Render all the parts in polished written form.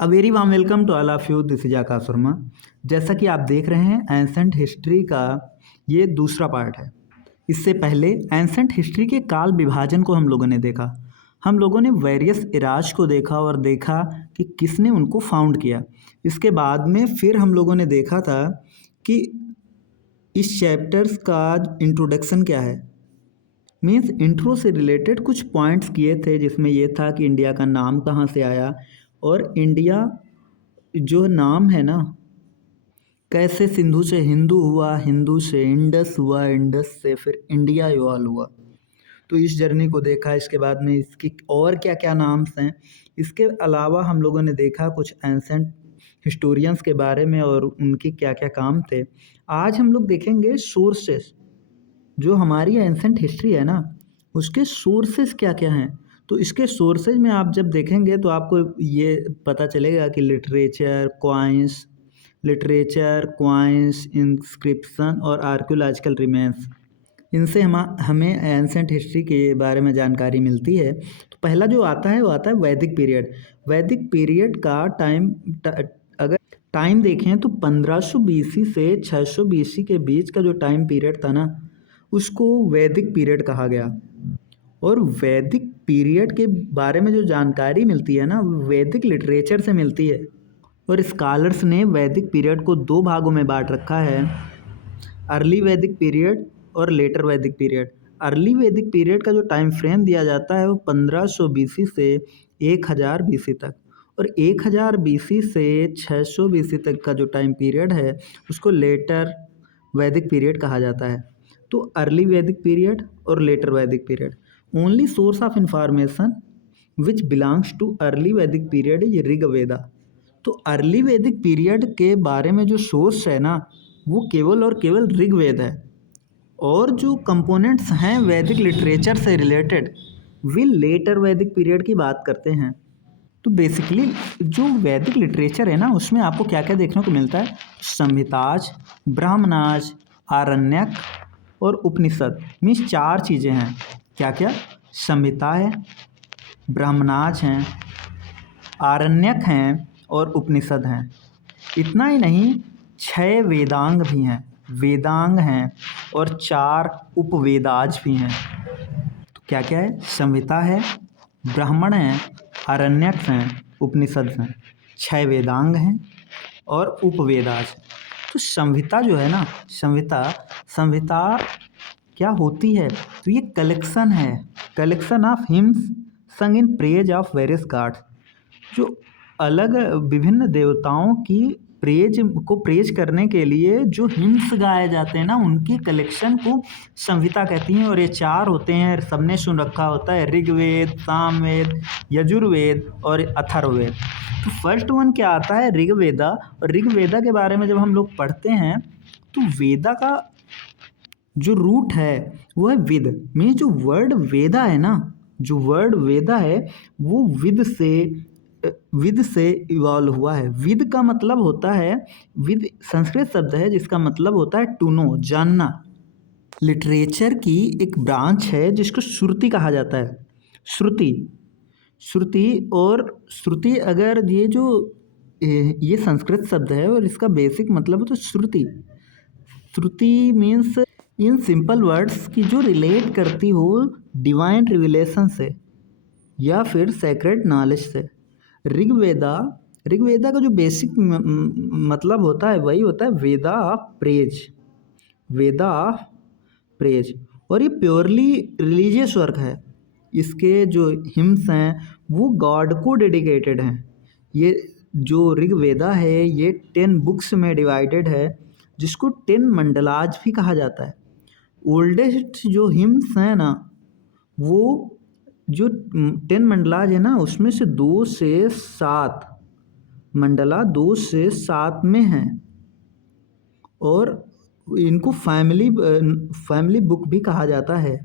A very warm welcome to all of you. This is Akash Varma. जैसा कि आप देख रहे हैं एंसेंट हिस्ट्री का ये दूसरा पार्ट है। इससे पहले एंसेंट हिस्ट्री के काल विभाजन को हम लोगों ने देखा। हम लोगों ने वेरियस इराज को देखा और देखा कि किसने उनको फाउंड किया। इसके बाद में फिर हम लोगों ने देखा था कि इस चैप्टर्स का इंट्रोडक्शन क्या है। मीन्स इंट्रो से रिलेटेड कुछ पॉइंट्स किए थे, जिसमें ये था कि इंडिया का नाम कहाँ से आया और इंडिया जो नाम है ना, कैसे सिंधु से हिंदू हुआ, हिंदू से इंडस हुआ, इंडस से फिर इंडिया इवॉल्व हुआ। तो इस जर्नी को देखा। इसके बाद में इसकी और क्या क्या नाम्स हैं। इसके अलावा हम लोगों ने देखा कुछ एंसेंट हिस्टोरियंस के बारे में और उनके क्या क्या काम थे। आज हम लोग देखेंगे सोर्सेस। जो हमारी एंसेंट हिस्ट्री है ना, उसके सोर्सेज क्या क्या हैं। तो इसके सोर्सेज में आप जब देखेंगे तो आपको ये पता चलेगा कि लिटरेचर क्वाइंस इंस्क्रिप्शन और आर्कियोलॉजिकल रिमेन्स, इनसे हमें एंसेंट हिस्ट्री के बारे में जानकारी मिलती है। तो पहला जो आता है वो आता है वैदिक पीरियड। वैदिक पीरियड का अगर टाइम देखें तो 1500 बीसी से 600 बीसी के बीच का जो टाइम पीरियड था ना, उसको वैदिक पीरियड कहा गया। और वैदिक पीरियड के बारे में जो जानकारी मिलती है ना, वैदिक लिटरेचर से मिलती है। और स्कॉलर्स ने वैदिक पीरियड को दो भागों में बांट रखा है, अर्ली वैदिक पीरियड और लेटर वैदिक पीरियड। अर्ली वैदिक पीरियड का जो टाइम फ्रेम दिया जाता है वो 1500 बीसी से 1000 बीसी तक, और 1000 बीसी से 600 बीसी तक का जो टाइम पीरियड है उसको लेटर वैदिक पीरियड कहा जाता है। तो अर्ली वैदिक पीरियड और लेटर वैदिक period. Only source of information which belongs too early वैदिक पीरियड इज ऋग्वेदा। तो अर्ली वैदिक पीरियड के बारे में जो सोर्स है ना, वो केवल और केवल ऋग्वेद है। और जो कंपोनेंट्स हैं वैदिक लिटरेचर से रिलेटेड, वे लेटर वैदिक पीरियड की बात करते हैं। तो बेसिकली जो वैदिक लिटरेचर है ना, उसमें आपको क्या क्या देखने को मिलता है। संहिताज, ब्राह्मणाज, आरण्यक और उपनिषद। मीन्स 4 चीज़ें हैं। क्या क्या? संहिता है, ब्राह्मणाज हैं, आरण्यक हैं और उपनिषद हैं। इतना ही नहीं, 6 वेदांग भी हैं, वेदांग हैं और 4 उपवेदाज भी हैं। तो क्या क्या है? संहिता है, ब्राह्मण हैं, आरण्यक हैं, उपनिषद हैं, 6 वेदांग हैं और उपवेदाज। तो संहिता जो है ना, संहिता क्या होती है? तो ये कलेक्शन है, collection of hymns sung in praise of various gods. जो अलग विभिन्न देवताओं की प्रेज करने के लिए जो हिम्स गाए जाते हैं ना, उनकी कलेक्शन को संहिता कहती हैं। और ये 4 होते हैं, सबने सुन रखा होता है, ऋग्वेद, सामवेद, यजुर्वेद और अथर्ववेद। तो फर्स्ट वन क्या आता है? ऋग्वेदा। और ऋग्वेदा के बारे में जब हम लोग पढ़ते हैं तो वेदा का जो रूट है वो है विद। मीन्स जो वर्ड वेदा है ना, जो वर्ड वेदा है वो विद से इवॉल्व हुआ है। विद का मतलब होता है, विद संस्कृत शब्द है जिसका मतलब होता है टू नो, जानना। लिटरेचर की एक ब्रांच है जिसको श्रुति कहा जाता है। श्रुति और श्रुति, अगर ये संस्कृत शब्द है और इसका बेसिक मतलब है तो श्रुति मीन्स इन सिंपल वर्ड्स की जो रिलेट करती हो डिवाइन रिविलेशन से या फिर सेक्रेड नॉलेज से। ऋग्वेदा का जो बेसिक मतलब होता है वही होता है वेदा ऑफ प्रेज। और ये प्योरली रिलीजियस वर्क है। इसके जो हिम्स हैं वो गॉड को डेडिकेटेड हैं। ये जो ऋग्वेदा है ये 10 बुक्स में डिवाइडेड है, जिसको 10 मंडलाज भी कहा जाता है। ओल्डेस्ट जो हिम्स हैं ना, वो जो 10 मंडलाज है ना, उसमें से 2 से 7 मंडला 2 से 7 में हैं। और इनको फैमिली बुक भी कहा जाता है,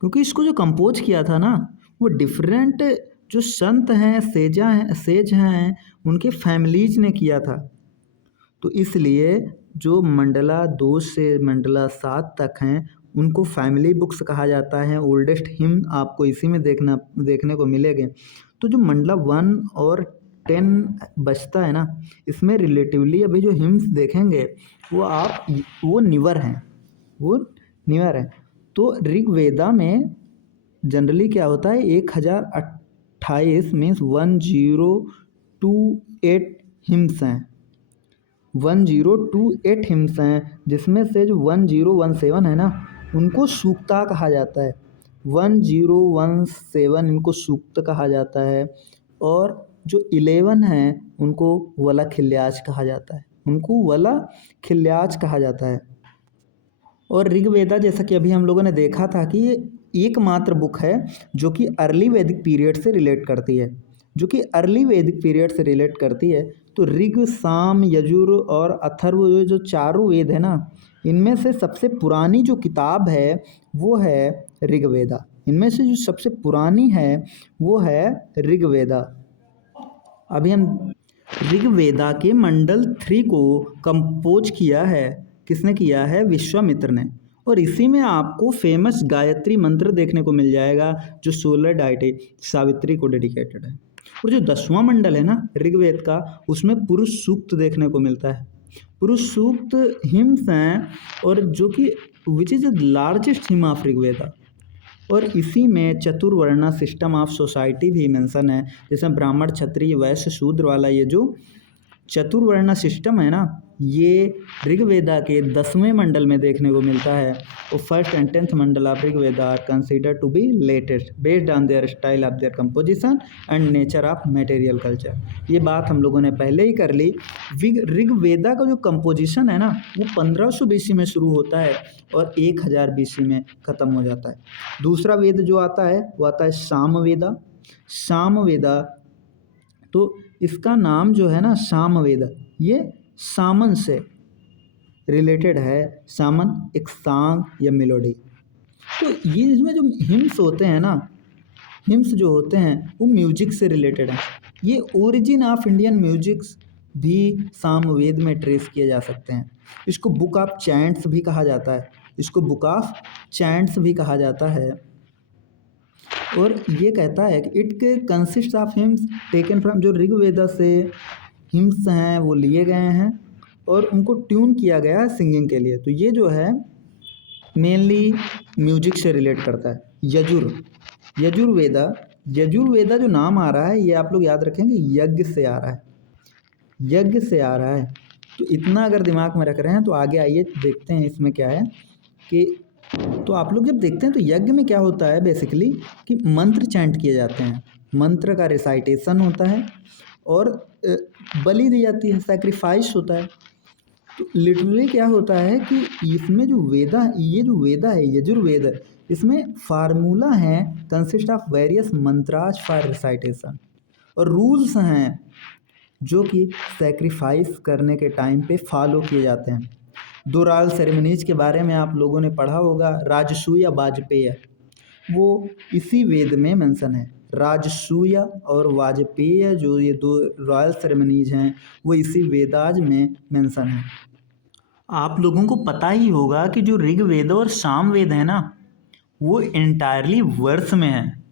क्योंकि इसको जो कंपोज किया था ना, वो डिफरेंट जो संत हैं, सेज हैं, उनके फैमिलीज ने किया था। तो इसलिए जो मंडला 2 से मंडला 7 तक हैं उनको फैमिली बुक्स कहा जाता है। ओल्डेस्ट हिम आपको इसी में देखने को मिलेंगे। तो जो मंडला 1 और 10 बचता है ना, इसमें रिलेटिवली अभी जो हिम्स देखेंगे वो निवर हैं, वो निवर हैं। तो ऋग्वेदा में जनरली क्या होता है, 1028 मीन्स 1028 हिम्स हैं, 1028 हिम्स हैं, जिसमें से जो 1017 है ना, उनको सूक्ता कहा जाता है। 1017 इनको सूक्त कहा जाता है, और जो 11 हैं उनको वला खिल्याज कहा जाता है, उनको वला खिल्याज कहा जाता है। और ऋग्वेदा, जैसा कि अभी हम लोगों ने देखा था कि ये एकमात्र बुक है जो कि अर्ली वैदिक पीरियड से रिलेट करती है, जो कि अर्ली वैदिक पीरियड से रिलेट करती है। तो ऋग, साम, यजुर और अथर्व, ये जो चारों वेद है ना, इनमें से सबसे पुरानी जो किताब है वो है ऋग्वेदा। इनमें से जो सबसे पुरानी है वो है ऋग्वेदा। अभी हम ऋग्वेदा के मंडल 3 को कंपोज किया है, किसने किया है, विश्वामित्र ने। और इसी में आपको फेमस गायत्री मंत्र देखने को मिल जाएगा जो 16 डाइटी सावित्री को डेडिकेटेड है। और जो 10वां मंडल है ना ऋग्वेद का, उसमें पुरुष सूक्त देखने को मिलता है। पुरुष सूक्त हिम्स हैं, और जो कि which is the largest him of Rigveda. और इसी में चतुर्वर्णा सिस्टम ऑफ सोसाइटी भी मेंशन है, जैसे ब्राह्मण, क्षत्रिय, वैश्य, शूद्र वाला ये जो चतुर्वर्णा सिस्टम है ना, ये ऋग्वेदा के 10वें मंडल में देखने को मिलता है। और 1st and 10th मंडल of Rigveda are consider to be latest based on their style of their composition and nature of material culture. ये बात हम लोगों ने पहले ही कर ली। ऋग्वेदा का जो कंपोजिशन है ना, वो 1500 BC में शुरू होता है और 1000 BC में ख़त्म हो जाता है। दूसरा वेद जो आता है वो आता है सामवेदा। सामवेदा, तो इसका नाम जो है ना सामवेद, ये सामन से रिलेटेड है। सामन एक सॉन्ग या मेलोडी। तो ये इसमें जो हिम्स होते हैं ना, हिम्स जो होते हैं वो म्यूजिक से रिलेटेड है। ये ओरिजिन ऑफ इंडियन म्यूजिक्स भी सामवेद में ट्रेस किए जा सकते हैं। इसको बुक ऑफ चैंट्स भी कहा जाता है, इसको बुक ऑफ चैंट्स भी कहा जाता है। और ये कहता है कि it consist of hymns taken from, जो ऋग्वेदा से हिम्स हैं वो लिए गए हैं और उनको ट्यून किया गया है सिंगिंग के लिए। तो ये जो है मेनली म्यूजिक से रिलेट करता है। यजुर्वेदा, यजुर्वेदा जो नाम आ रहा है ये आप लोग याद रखेंगे, यज्ञ से आ रहा है, यज्ञ से आ रहा है। तो इतना अगर दिमाग में रख रहे हैं तो आगे आइए देखते हैं इसमें क्या है कि, तो आप लोग जब देखते हैं तो यज्ञ में क्या होता है बेसिकली कि मंत्र चैंट किए जाते हैं, मंत्र का रिसाइटेशन होता है और बलि दी जाती है, सैक्रिफाइस होता है। तो लिटरली क्या होता है कि इसमें जो वेदा, ये जो वेदा है यजुर्वेद, इसमें फार्मूला है consist of various mantras for recitation, और रूल्स हैं जो कि सैक्रिफाइस करने के टाइम पे फॉलो किए जाते हैं। 2 रॉयल सेरेमनीज के बारे में आप लोगों ने पढ़ा होगा, राजसूय या वाजपेय, वो इसी वेद में मेंशन है। राजसूय और वाजपेय जो ये 2 रॉयल सेरेमनीज हैं वो इसी वेदाज में मेंशन है। आप लोगों को पता ही होगा कि जो ऋग्वेद और सामवेद है ना, वो एंटायरली वर्स में है,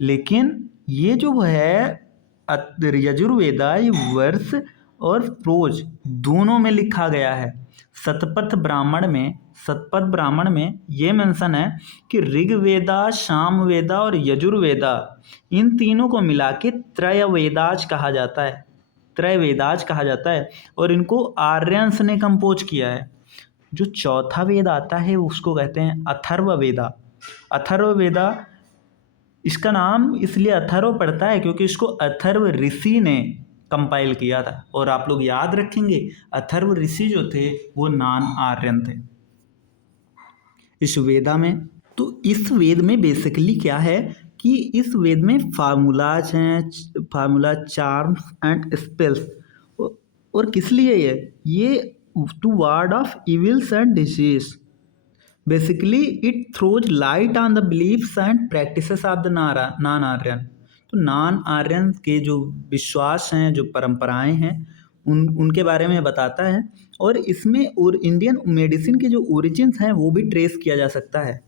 लेकिन ये जो है यजुर्वेदा, ये वर्स और प्रोज दोनों में लिखा गया है। शतपथ ब्राह्मण में ये मेंशन है कि ऋग्वेदा, सामवेदा और यजुर्वेदा, इन तीनों को मिला के त्रयवेदाज कहा जाता है, त्रयवेदाज कहा जाता है, और इनको आर्यंस ने कंपोज किया है। जो चौथा वेद आता है उसको कहते हैं अथर्ववेदा। अथर्ववेदा, इसका नाम इसलिए अथर्व पड़ता है क्योंकि इसको अथर्व ऋषि ने कंपाइल किया था। और आप लोग याद रखेंगे अथर्व ऋषि जो थे वो नॉन आर्यन थे इस वेदा में। तो इस वेद में बेसिकली क्या है कि इस वेद में फार्मूलाज हैं, फार्मूला, चार्म्स एंड स्पेल्स। और किस लिए ये to ward of evils and disease. Basically it throws light on the beliefs and practices of the non Aryan. तो नॉन आर्यन के जो विश्वास हैं, जो परंपराएं हैं, उनके बारे में बताता है। और इसमें और इंडियन मेडिसिन के जो ओरिजिन्स हैं वो भी ट्रेस किया जा सकता है।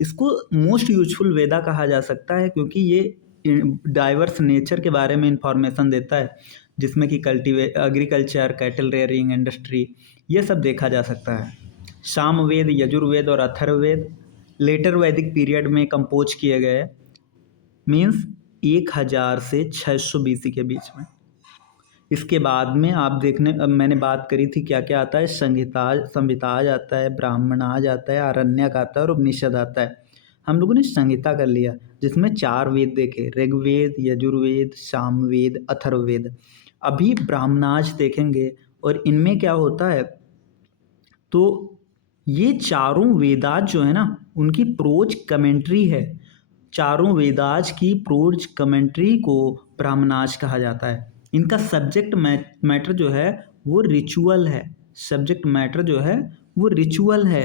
इसको मोस्ट यूजफुल वेदा कहा जा सकता है क्योंकि ये डाइवर्स नेचर के बारे में इंफॉर्मेशन देता है, जिसमें कि एग्रीकल्चर, कैटल रेयरिंग, इंडस्ट्री, ये सब देखा जा सकता है। सामवेद, यजुर्वेद और अथर्ववेद लेटर वैदिक पीरियड में कंपोज किए गए, मीन्स 1000 से 600 BC के बीच में। इसके बाद में आप देखने, अब मैंने बात करी थी क्या क्या आता है, संहिता आ जाता है, ब्राह्मण आ जाता है, आरण्यक आता है और उपनिषद आता है। हम लोगों ने संहिता कर लिया, जिसमें 4 वेद देखे, ऋग्वेद, यजुर्वेद, सामवेद, अथर्ववेद। अभी ब्राह्मणाज देखेंगे और इनमें क्या होता है, तो ये चारों वेदाज जो है ना, उनकी प्रोज कमेंट्री है। चारों वेदाज की प्रोज कमेंट्री को ब्राह्मणाज कहा जाता है। इनका सब्जेक्ट मैटर जो है वो रिचुअल है। सब्जेक्ट मैटर जो है वो रिचुअल है।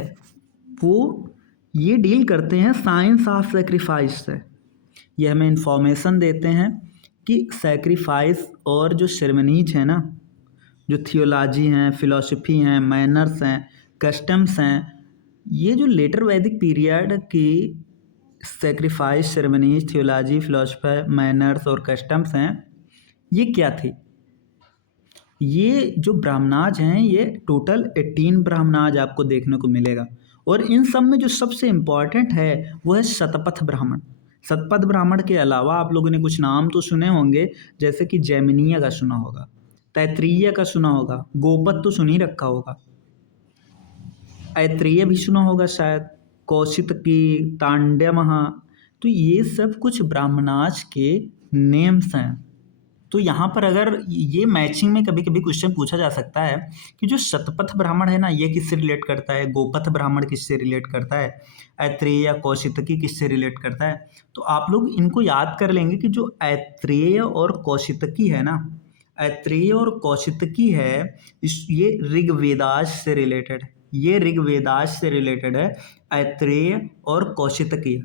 वो ये डील करते हैं साइंस ऑफ सेक्रीफाइस से। ये हमें इंफॉर्मेशन देते हैं कि सेक्रीफाइस और जो सेरेमनीज है ना, जो थियोलॉजी हैं, फिलॉसफी हैं, मैनर्स हैं, कस्टम्स हैं, ये जो लेटर वैदिक पीरियड की sacrifice, ceremonies, theology, philosophy, manners और कस्टम्स हैं, ये क्या थी? ये जो ब्राह्मणाज हैं, ये टोटल 18 ब्राह्मणाज आपको देखने को मिलेगा। और इन सब में जो सबसे इम्पॉर्टेंट है वो है शतपथ ब्राह्मण। शतपथ ब्राह्मण के अलावा आप लोगों ने कुछ नाम तो सुने होंगे, जैसे कि जैमिनीय का सुना होगा, तैत्तिरीय का सुना होगा, गोपद तो सुन ही रखा होगा, ऐत्रेय भी सुना होगा शायद, कौशितकी, तांड्यमहा। तो ये सब कुछ ब्राह्मणाज के नेम्स हैं। तो यहाँ पर अगर ये मैचिंग में कभी कभी क्वेश्चन पूछा जा सकता है कि जो शतपथ ब्राह्मण है ना, ये किससे रिलेट करता है, गोपथ ब्राह्मण किससे रिलेट करता है, ऐत्रेय या कौशितकी किससे रिलेट करता है। तो आप लोग इनको याद कर लेंगे कि जो ऐत्रेय और कौशितकी है ना, ऐत्रेय और कौशितकी है, ये ऋग्वेदाज से रिलेटेड है। ये ऋग्वेदाज से रिलेटेड है, ऐत्रेय और कौशितकी।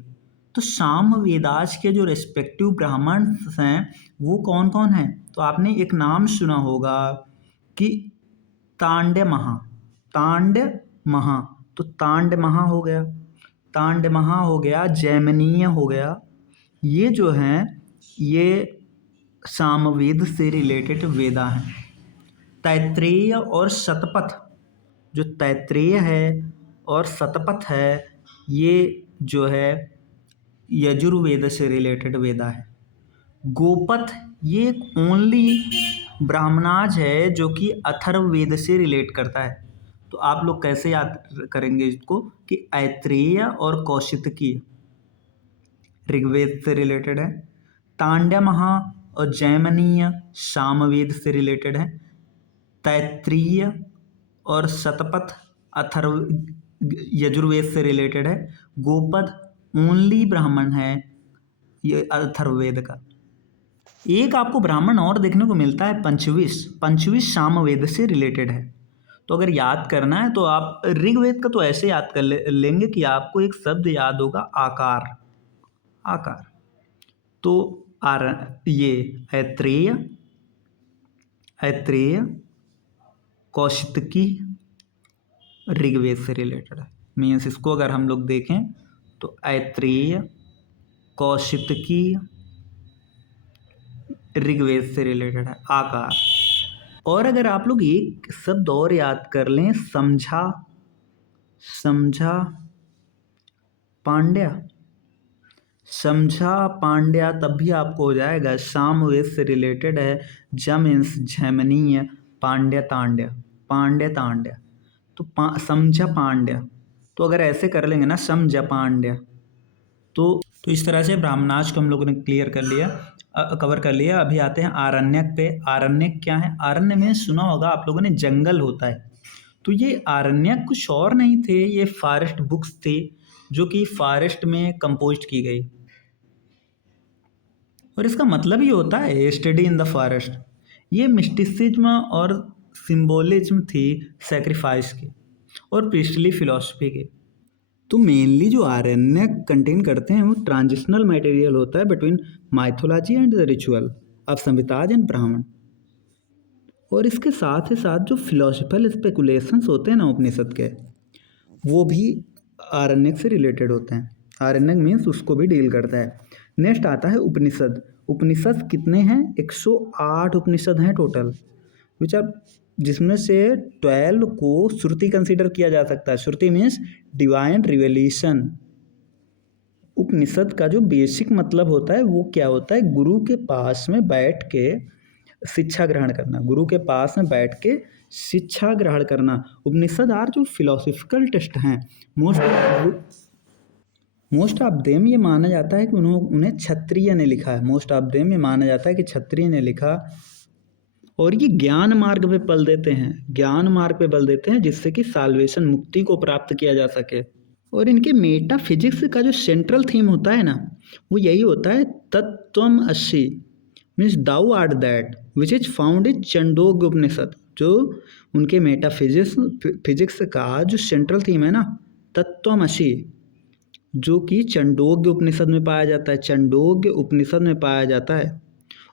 तो साम वेदाज के जो रेस्पेक्टिव ब्राह्मण हैं वो कौन कौन हैं? तो आपने एक नाम सुना होगा कि तांड्यमहा। तांड्यमहा, तो तांड्यमहा हो गया, तांड्यमहा हो गया, जैमिनीय हो गया। ये जो हैं ये सामवेद से रिलेटेड वेदा हैं। तैत्रेय और शतपथ, जो तैत्रेय है और शतपथ है, ये जो है यजुर्वेद से रिलेटेड वेदा है। गोपथ ये एक ओनली ब्राह्मणाज है जो कि अथर्ववेद से रिलेट करता है। तो आप लोग कैसे याद करेंगे इसको कि ऐत्रेय और कौशितकी ऋग्वेद से रिलेटेड है, तांड्यमहा और जैमिनीय सामवेद से रिलेटेड है, तैत्तिरीय और शतपथ अथर्व यजुर्वेद से रिलेटेड है, गोपद ओनली ब्राह्मण है ये अथर्ववेद का। एक आपको ब्राह्मण और देखने को मिलता है पंचविश। पंचविश सामवेद से रिलेटेड है। तो अगर याद करना है तो आप ऋग्वेद का तो ऐसे याद कर लेंगे कि आपको एक शब्द याद होगा, आकार। आकार तो ये ऐत्रेय, ऐत्रेय कौशितकी ऋग्वेद से रिलेटेड है। मीन्स इसको अगर हम लोग देखें तो ऐत्रेय, कौशितकी ऋग्वेद से रिलेटेड है, आकार। और अगर आप लोग एक शब्द और याद कर लें, समझा, समझा पांड्या, समझा पांड्या, तब भी आपको हो जाएगा सामवेद से रिलेटेड है। मीन्स जैमिनीय, पांड्य तांड्य, पांड्य तांड्य, तो समझा पांड्या। तो अगर ऐसे कर लेंगे ना, समझा पांड्या, तो इस तरह से ब्राह्मणाज को हम लोगों ने क्लियर कर लिया, कवर कर लिया। अभी आते हैं आरण्यक पे। आरण्यक क्या है? आरण्य में सुना होगा आप लोगों ने, जंगल होता है। तो ये आरण्यक कुछ और नहीं थे, ये फॉरेस्ट बुक्स थे जो कि फॉरेस्ट में कंपोज की गई। और इसका मतलब ये होता है स्टडी इन द फॉरेस्ट। ये मिस्टिसिज्म और सिंबोलिज्म थी सेक्रीफाइस की और प्रीस्टली फिलॉसफी की। तो मेनली जो आरण्यक कंटेन करते हैं वो ट्रांजिशनल मटेरियल होता है between mythology and the ritual of Samhitas and ब्राह्मण। और इसके साथ ही साथ जो फिलोसफिकल स्पेकुलेशंस होते हैं ना उपनिषद के, वो भी आरण्यक से रिलेटेड होते हैं। आरण्यक मीन्स उसको भी डील करता है। नेक्स्ट आता है उपनिषद। उपनिषद कितने हैं? 108 उपनिषद हैं टोटल, विच आर, जिसमें से 12 को श्रुति कंसिडर किया जा सकता है। श्रुति मीन्स डिवाइन रिवेलेशन। उपनिषद का जो बेसिक मतलब होता है वो क्या होता है? गुरु के पास में बैठ के शिक्षा ग्रहण करना, गुरु के पास में बैठ के शिक्षा ग्रहण करना। उपनिषद आर जो फिलोसफिकल टेक्स्ट हैं, मोस्ट ऑफ देम ये माना जाता है कि उन्हें क्षत्रिय ने लिखा है। मोस्ट ऑफ देम ये माना जाता है कि क्षत्रिय ने लिखा, और ये ज्ञान मार्ग पे बल देते हैं, ज्ञान मार्ग पे बल देते हैं, जिससे कि साल्वेशन, मुक्ति को प्राप्त किया जा सके। और इनके मेटाफिजिक्स का जो सेंट्रल थीम होता है ना, वो यही होता है तत्त्वमसि, means thou art that which is found in Chandogya Upanishad. जो उनके फिजिक्स का जो सेंट्रल थीम है ना, तत्त्वमसि, जो कि छंदोग्य उपनिषद में पाया जाता है, छंदोग्य उपनिषद में पाया जाता है।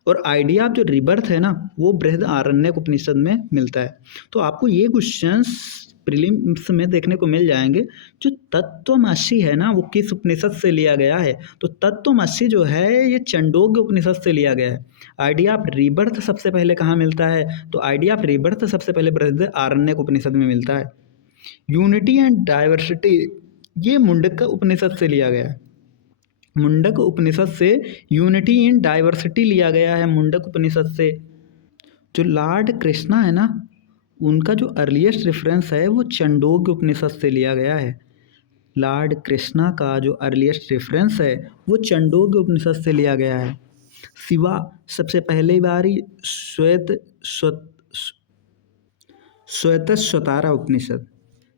और आइडिया ऑफ जो रिबर्थ है ना, वो बृहदारण्यक उपनिषद में मिलता है। तो आपको ये क्वेश्चंस प्रीलिम्स में देखने को मिल जाएंगे। जो तत्त्वमसि है ना, वो किस उपनिषद से लिया गया है? तो तत्त्वमसि जो है ये छंदोग्य उपनिषद से लिया गया है। आइडिया ऑफ रिबर्थ सबसे पहले कहाँ मिलता है? तो आइडिया ऑफ रिबर्थ सबसे पहले बृहदारण्यक उपनिषद में मिलता है। यूनिटी एंड डाइवर्सिटी, ये मुंडक उपनिषद से लिया गया है। मुंडक उपनिषद से यूनिटी इन डाइवर्सिटी लिया गया है, मुंडक उपनिषद से। जो लॉर्ड कृष्णा है ना, उनका जो अर्लीस्ट रेफरेंस है वो छंदोग्य उपनिषद से लिया गया है। लॉर्ड कृष्णा का जो अर्लीस्ट रेफरेंस है वो छंदोग्य उपनिषद से लिया गया है। शिवा सबसे पहले बारी श्वेतश्वतारा उपनिषद।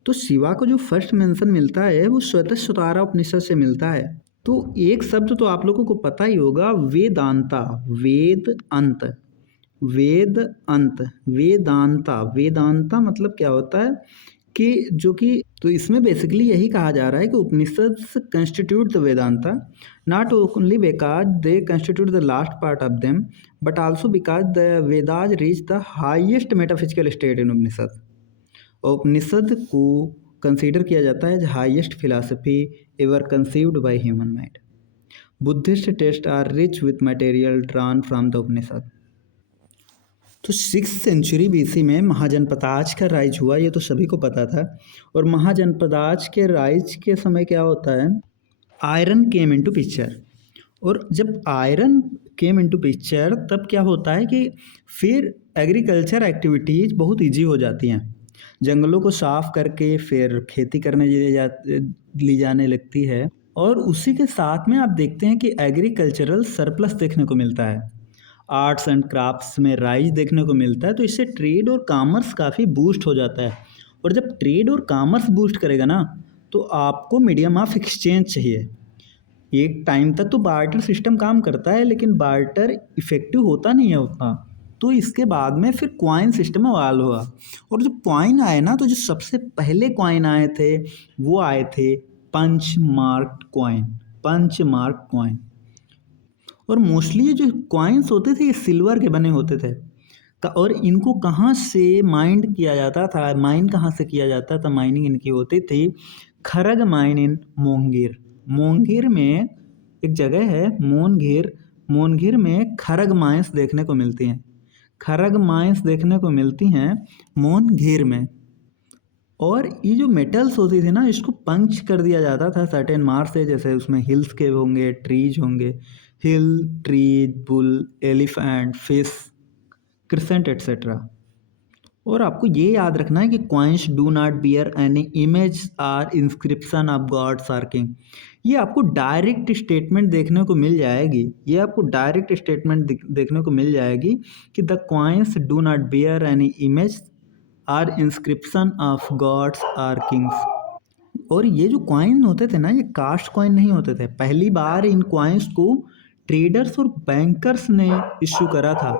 तो शिवा को जो फर्स्ट मेंशन मिलता है वो श्वेतश्वतारा उपनिषद से मिलता है। तो एक शब्द तो आप लोगों को पता ही होगा, वेदांता, वेद अंत, वेद अंत, वेदांता। वेदांता मतलब क्या होता है कि जो कि, तो इसमें बेसिकली यही कहा जा रहा है कि Upanishad constitute the Vedanta, not only because they constitute the last part of them, but also because the Vedas reach the highest metaphysical state in Upanishad. Upanishad को कंसीडर किया जाता है highest philosophy ever conceived by human mind. Buddhist text are rich with material drawn from the Upanishad. तो 6th century BC में महाजनपदाज का rise हुआ, ये तो सभी को पता था। और महाजनपदाज के राइज के समय क्या होता है? Iron came into picture. और जब आयरन केम इनटू पिक्चर तब क्या होता है कि फिर एग्रीकल्चर एक्टिविटीज़ बहुत ईजी हो जाती हैं। जंगलों को साफ करके फिर खेती करने ली जाने लगती है। और उसी के साथ में आप देखते हैं कि एग्रीकल्चरल सरप्लस देखने को मिलता है, आर्ट्स एंड क्राफ्ट्स में राइज देखने को मिलता है। तो इससे ट्रेड और कॉमर्स काफ़ी बूस्ट हो जाता है। और जब ट्रेड और कॉमर्स बूस्ट करेगा ना, तो आपको मीडियम ऑफ एक्सचेंज चाहिए। एक टाइम तक तो बार्टर सिस्टम काम करता है, लेकिन बार्टर इफेक्टिव होता नहीं है उतना। तो इसके बाद में फिर क्वाइन सिस्टम इवॉल्व हुआ। और जो क्वाइन आए ना, तो जो सबसे पहले क्वाइन आए थे वो आए थे punch mark coin, punch mark coin. और मोस्टली ये जो क्वाइंस होते थे ये सिल्वर के बने होते थे। और इनको कहाँ से माइंड किया जाता था? माइन कहाँ से किया जाता था? माइनिंग इनकी होती थी खरग माइन इन मोंगीर। मोंगीर में एक जगह है मोनगीर, मोनगीर में खरग माइंस देखने को मिलती हैं, खरग माइंस देखने को मिलती हैं मोनगीर में। और ये जो मेटल्स होती थी ना, इसको पंच कर दिया जाता था सर्टेन मार्क से, जैसे उसमें हिल्स के होंगे, ट्रीज होंगे, hill, tree, bull, elephant, fish, crescent etcetera. और आपको ये याद रखना है कि coins do not bear any image or inscription of gods or king. ये आपको डायरेक्ट स्टेटमेंट देखने को मिल जाएगी, ये आपको डायरेक्ट स्टेटमेंट देखने को मिल जाएगी कि the coins do not bear any image or inscription of gods or kings. और ये जो क्वाइन होते थे ना, ये कास्ट क्वाइन नहीं होते थे। पहली बार इन क्वाइंस को ट्रेडर्स और बैंकर्स ने इश्यू करा था।